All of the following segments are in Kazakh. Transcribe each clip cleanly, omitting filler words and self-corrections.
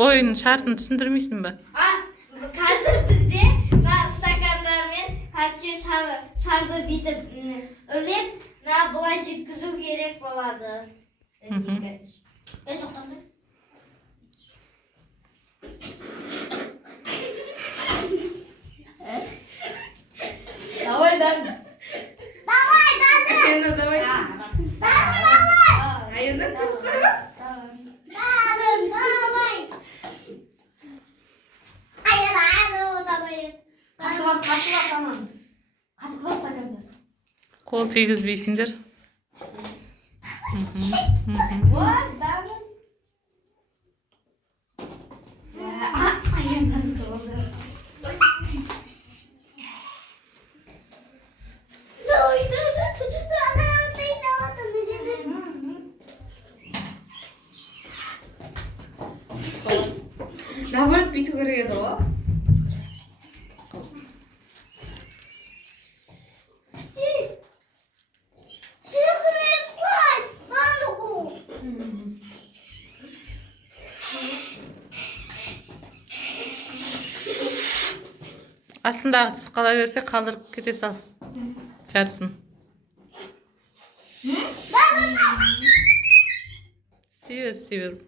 Oyun şartını түсіндірмейсің бе? Қазір бізде стакандармен қатты шарды бүйтіп үрлеп, былай жеткізу керек болады. Давай, да. Давай, Ну, давай. Айына. Қатты бас анан. Қатты бас стаканды. Қол тигізбейсіңдер. Вот, да. Айынан болды. Наоборот, бүйту керек еді ғой. Астындағы тұз қала берсе қалдырып кете сал. Жартысын. істей бер.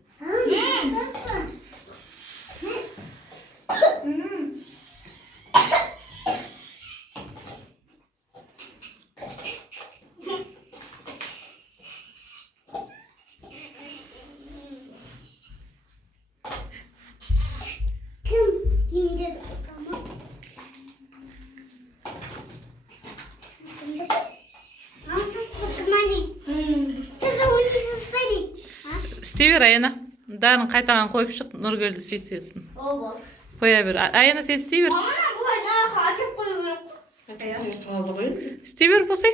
істей бер, Аяна. Дарын қайтадан қойып шық, Нұргелді сөйтсесін. Қоя бер. Аяна, сен істей бер. істей бер, болсай.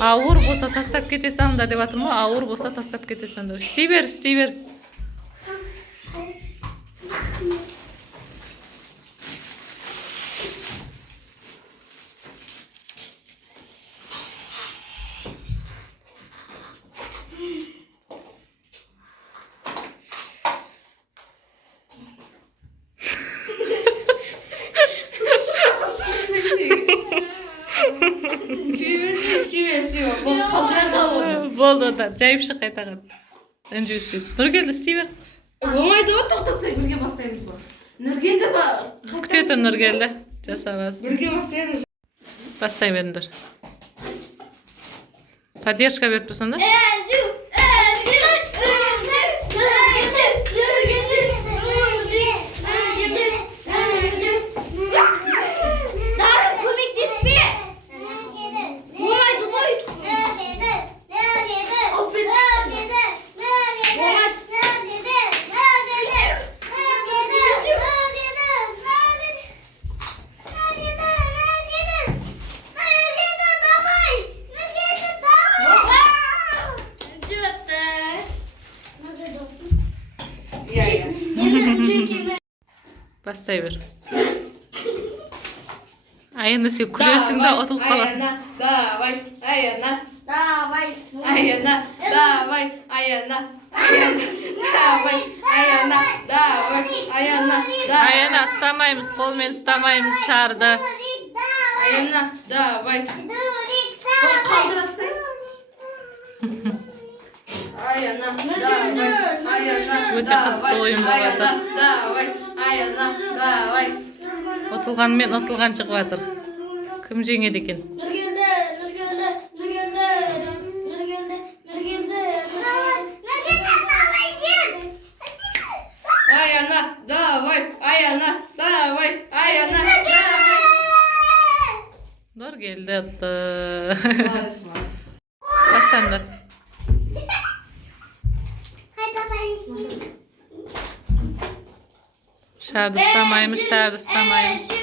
Ауыр болса тастап кете салыңдар деп жатырмын ғой. Ауыр болса тастап кете салыңдар. істей бер, істей бер. Болды, да. Жайып шық қайтадан. Ренжіп өтпейді. Нұргелді, істей бер. Болмайды ғой, тоқтасай, бірге бастаймыз ғой. Нұргелді ба? Күтетін Нұргелді. Жасабасын. Бірге бастаймыз. Бастай беріңдер. Поддержка беріп тұрсың да? Бастай бер. Аяна, сен күлесің да ұтылып қаласың. Давай, Аяна. Давай. Аяна, давай, Аяна. Аяна, давай, Аяна, давай, Аяна, давай. Аяна, ұстамаймыз, қолмен ұстамаймыз шарды. Аяна, давай. Қалдырасың. Аяна, давай, Аяна. Өте қызықты ойын болады. Давай, Аяна, давай. Ұтылғанмен ұтылған шығып жатыр. Кім жеңеді екен? Аяна, давай, Аяна, давай, Аяна, давай. Нұргелді ұтты. Бастаңдар. Şardı ıslamaymış, şardı ıslamaymış.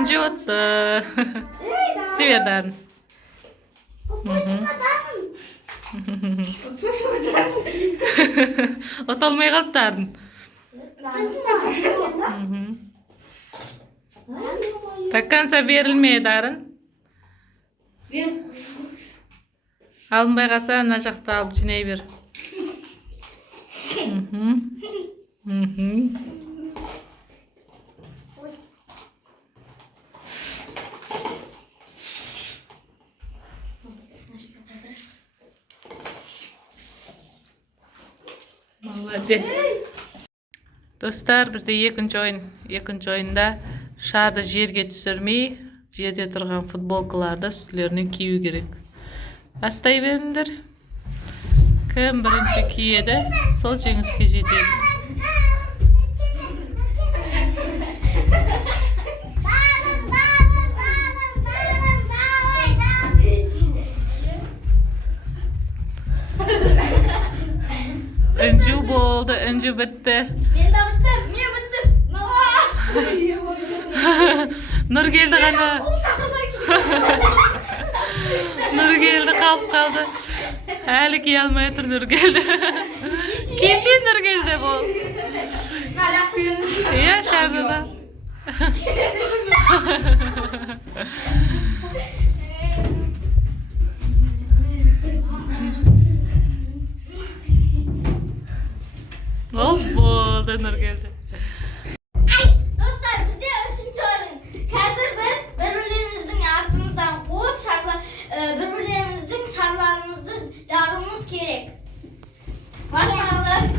Önce ottu. Siver Darın. Ot olmay kalıp Darın. Takkansa berilmeye Darın. Alınbay kalsa ana жақта alıp jiney bir. Молодец. Dostlar, bizde екінші oyunda şardı жерге түсірмей, жерде тұрған футболкаларды үстілеріне кию керек. Бастай беріңдер. Кім бірінші киеді, сол жеңіске жетеді. Öncü boldu, öncü bitti. Men de bittim, men bittim. Nur geldi gana. Nur geldi, kaldı. Hali kiy almaya tur Nur geldi. Kesin Nur geldi bu. Ya şarkıda. Of boldu Nur geldi. Dostlar, bizde 3-cü oyun. Hazır biz birbirlerimizin aklımızdan koyup birbirlerimizin şarlarımızı carmamız gerek. Başlayalım.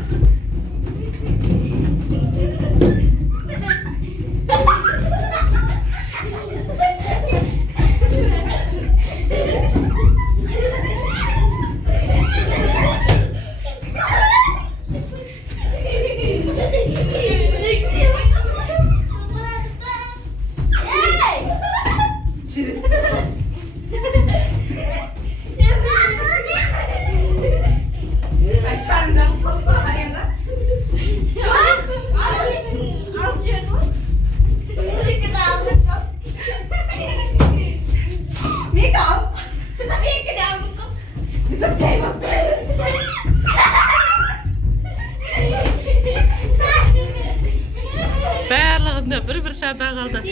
Bärliginde bir şarda kaldı.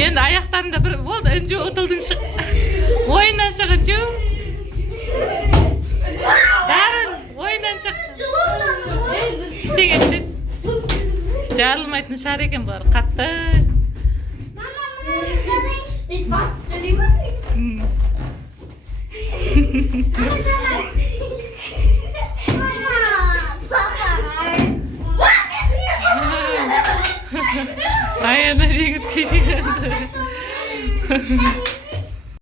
Endi ayaktan da bir boldu, önce otuldun çık. Oyundan çıkınca. Darın, oyundan çık. İşte gittin. Jarılmaytın şar eken bular, katты. Bir bas söyleyeyim mi? Ayağına jengizge жетті.